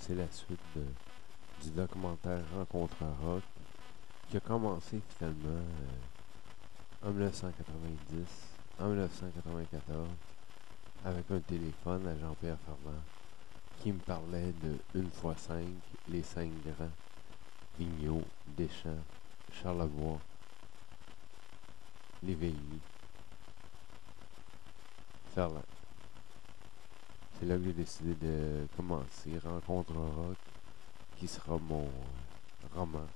C'est la suite du documentaire Rencontre rock qui a commencé finalement en 1990, en 1994, avec un téléphone à Jean-Pierre Ferland qui me parlait de une fois cinq, les cinq grands, Vigneault, Deschamps, Charlebois, Léveillé, Ferland. C'est là que j'ai décidé de commencer Rencontre rock, qui sera mon roman.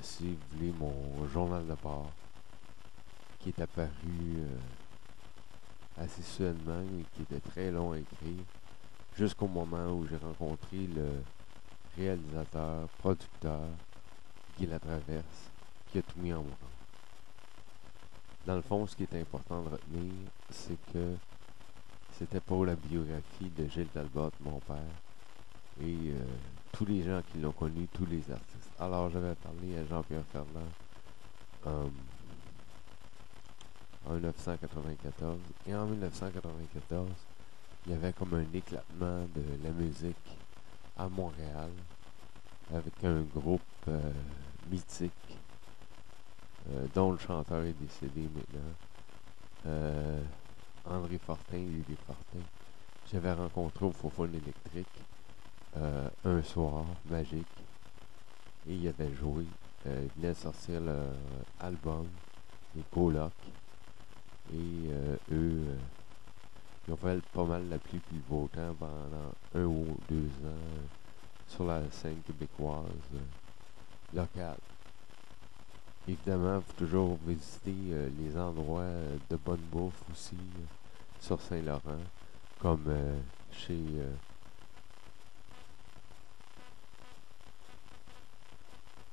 Si vous voulez, mon journal de bord, qui est apparu assez soudainement et qui était très long à écrire, jusqu'au moment où j'ai rencontré le réalisateur, producteur, Guy Latraverse, qui a tout mis en branle. Dans le fond, ce qui est important de retenir, c'est que c'était pour la biographie de Gilles Talbot, mon père, et tous les gens qui l'ont connu, tous les artistes. Alors, j'avais parlé à Jean-Pierre Ferland en 1994, et en 1994, il y avait comme un éclatement de la musique à Montréal, avec un groupe mythique, dont le chanteur est décédé maintenant, André Fortin, Lily Fortin. J'avais rencontré au Faux-Fun électrique un soir magique, et il avait joué. Il venait de sortir leur album, les Colocs, et ils ont fait pas mal la pluie puis le beau temps pendant 1 ou 2 ans sur la scène québécoise locale. Évidemment, il faut toujours visiter les endroits de bonne bouffe aussi sur Saint-Laurent, comme chez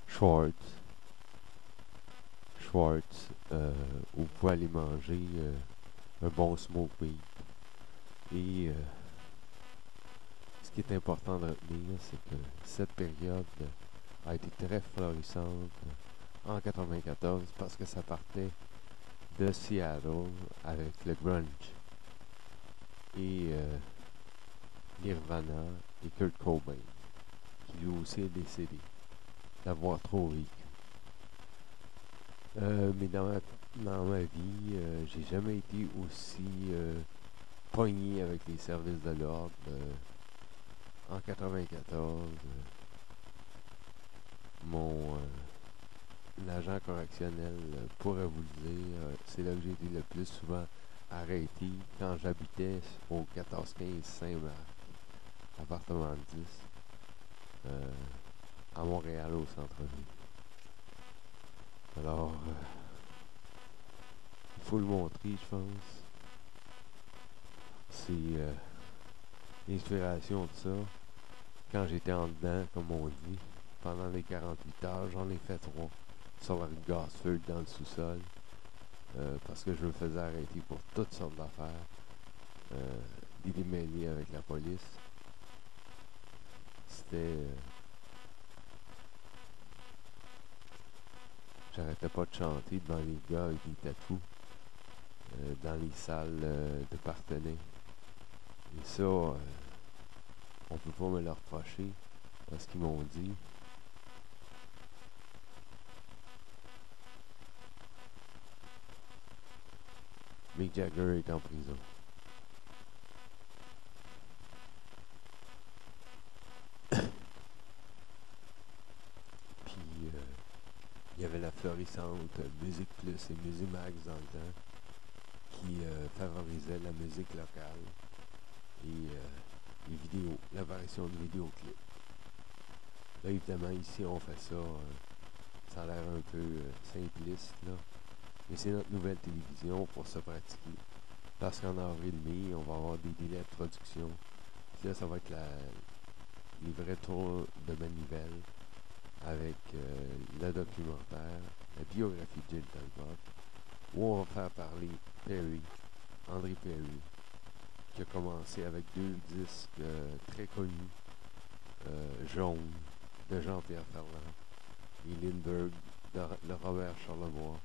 Schwartz, où vous pouvez aller manger un bon smoke meat. Et ce qui est important de retenir, c'est que cette période a été très florissante en 94 parce que ça partait de Seattle avec le grunge et Nirvana et Kurt Cobain, qui lui aussi est décédé d'avoir trop vécu. Mais dans ma vie, j'ai jamais été aussi pogné avec les services de l'ordre. En 94, mon agent correctionnel pourrait vous le dire, c'est là que j'ai été le plus souvent arrêté quand j'habitais au 1415 Saint-Marc, appartement 10, à Montréal, au centre-ville. Alors, il faut le montrer, je pense. C'est l'inspiration de ça. Quand j'étais en dedans, comme on dit, pendant les 48 heures, j'en ai fait 3 sur la rue Gosford dans le sous-sol, parce que je me faisais arrêter pour toutes sortes d'affaires, des démêlés avec la police. C'était... j'arrêtais pas de chanter devant les gars avec des tatous dans les salles de partenaires. Et ça, on peut pas me le reprocher parce qu'ils m'ont dit. Mick Jagger est en prison. Puis il y avait la florissante Musique Plus et Musimax dans le temps qui favorisait la musique locale et les vidéos, l'apparition de vidéoclips. Là, évidemment, ici, on fait ça, ça a l'air un peu simpliste, là. Mais c'est notre nouvelle télévision pour se pratiquer. Parce qu'en avril-mai, on va avoir des délais de production. Puis là, ça va être les vrais tours de manivelle avec le documentaire, la biographie de Gilles Talbot, où on va faire parler Perry, André Perry, qui a commencé avec 2 disques très connus, Jaune, de Jean-Pierre Ferland, et Lindbergh, de Robert Charlebois,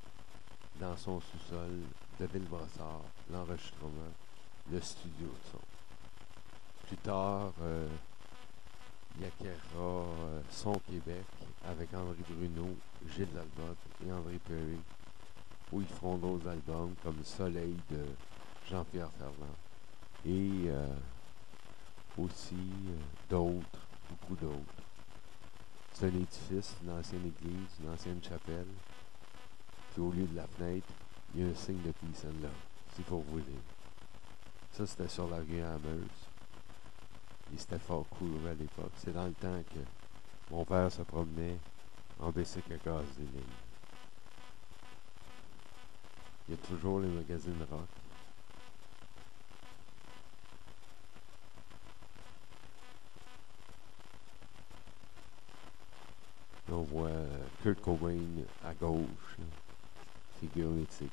dans son sous-sol de Ville-Brossard, l'enregistrement, le studio de son. Plus tard, il acquérera Son Québec avec André Bruno, Gilles Lalbotte et André Perry, où ils feront d'autres albums comme Soleil de Jean-Pierre Ferland et aussi d'autres, beaucoup d'autres. C'est un édifice, une ancienne église, une ancienne chapelle, puis au lieu de la fenêtre, il y a un signe de Peace and Love, c'est pour vous dire. Ça, c'était sur la rue Amers. Et c'était fort cool à l'époque. C'est dans le temps que mon père se promenait en bicycle à gaz des lignes. Il y a toujours les magazines rock. Et on voit Kurt Cobain à gauche, figure mythique.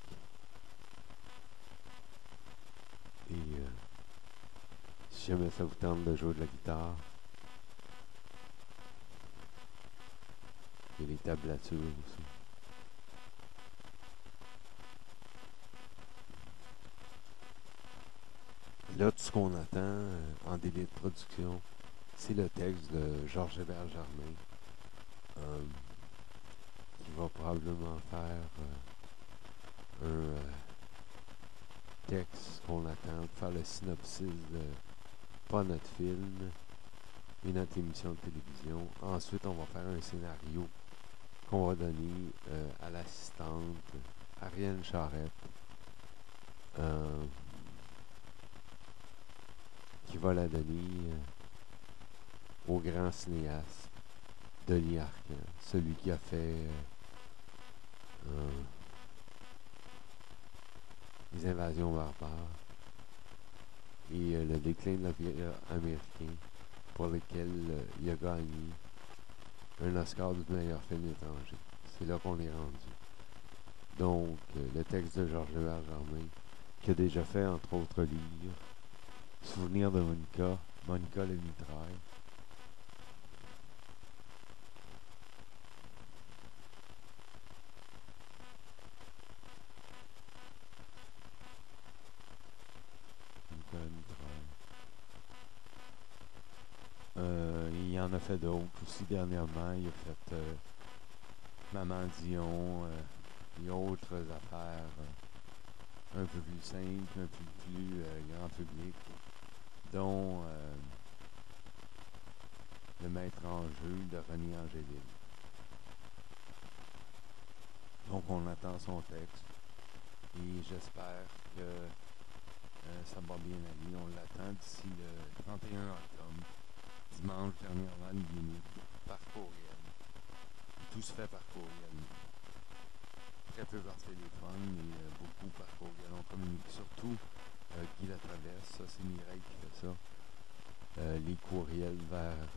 Et si jamais ça vous tente de jouer de la guitare, il y a les tablatures aussi. Là, tout ce qu'on attend en délai de production, c'est le texte de Georges Hébert Germain, qui va probablement faire un texte qu'on attend pour faire le synopsis de pas notre film, mais notre émission de télévision. Ensuite, on va faire un scénario qu'on va donner à l'assistante Ariane Charrette, qui va la donner au grand cinéaste Denis Arcand, celui qui a fait les invasions barbares et le déclin de l'Empire américain, pour lequel il a gagné un Oscar du meilleur film étranger. C'est là qu'on est rendu. Donc, le texte de Georges Hébert Germain, qui a déjà fait, entre autres livres, Souvenir de Monica, Monica le mitraille. Monica le mitraille. Il y en a fait d'autres aussi dernièrement. Il a fait Maman Dion et autres affaires un peu plus simples, un peu plus grand public, dont Le Maître en jeu de René Angélil. Donc on attend son texte et j'espère que ça va bien aller. On l'attend d'ici le 31 octobre, dimanche dernièrement, limite, par courriel. Tout se fait par courriel. Très peu par téléphone, mais beaucoup par courriel. On communique surtout Guy Latraverse, ça c'est Mireille qui fait ça. Les courriels vers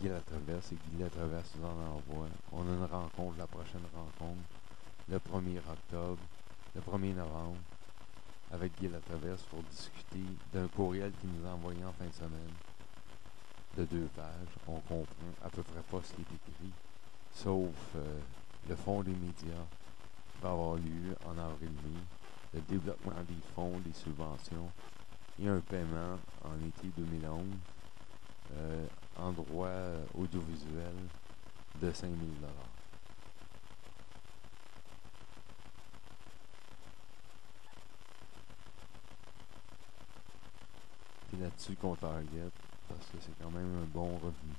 Guy Latraverse et Guy Latraverse nous en envoie. On a une rencontre, la prochaine rencontre, le 1er octobre, le 1er novembre, avec Guy Latraverse pour discuter d'un courriel qu'il nous a envoyé en fin de semaine, de 2 pages. On comprend à peu près pas ce qui est écrit, sauf le fonds des médias va avoir lieu en avril-mai, le développement des fonds, des subventions et un paiement en été 2011 en droit audiovisuel de 5 000 $. Puis là-dessus qu'on target, parce que c'est quand même un bon revenu.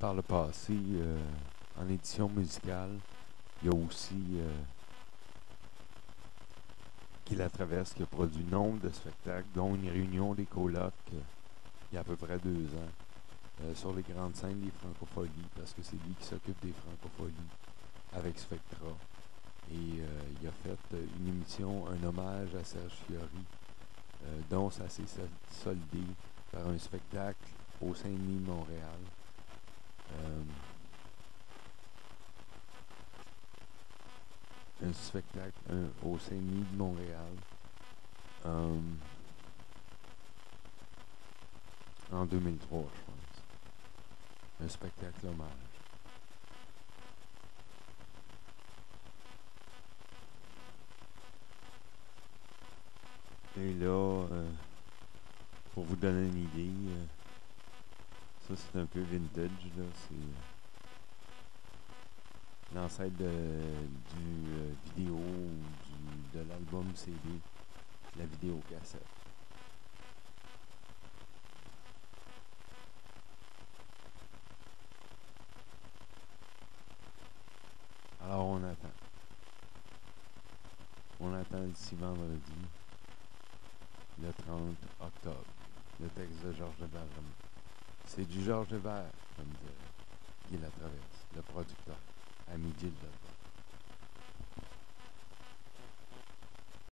Par le passé, en édition musicale, il y a aussi Guy Latraverse qui a produit nombre de spectacles, dont une réunion des colocs il y a à peu près 2 ans, sur les grandes scènes des Francopholies, parce que c'est lui qui s'occupe des Francopholies avec Spectra. Et il a fait une émission, un hommage à Serge Fiori, dont ça s'est soldé par un spectacle au Saint-Denis de Montréal. Un spectacle au Saint-Denis de Montréal euh, en 2003, je pense. Un spectacle hommage. Et là, pour vous donner une idée, ça c'est un peu vintage, là. C'est l'ancêtre du vidéo ou de l'album CD, la vidéo cassette. Alors on attend. On attend d'ici vendredi, le 30 octobre. Le texte de Georges Hébert. C'est du Georges Hébert, comme dirait Guy Latraverse, le producteur, à midi le devoir.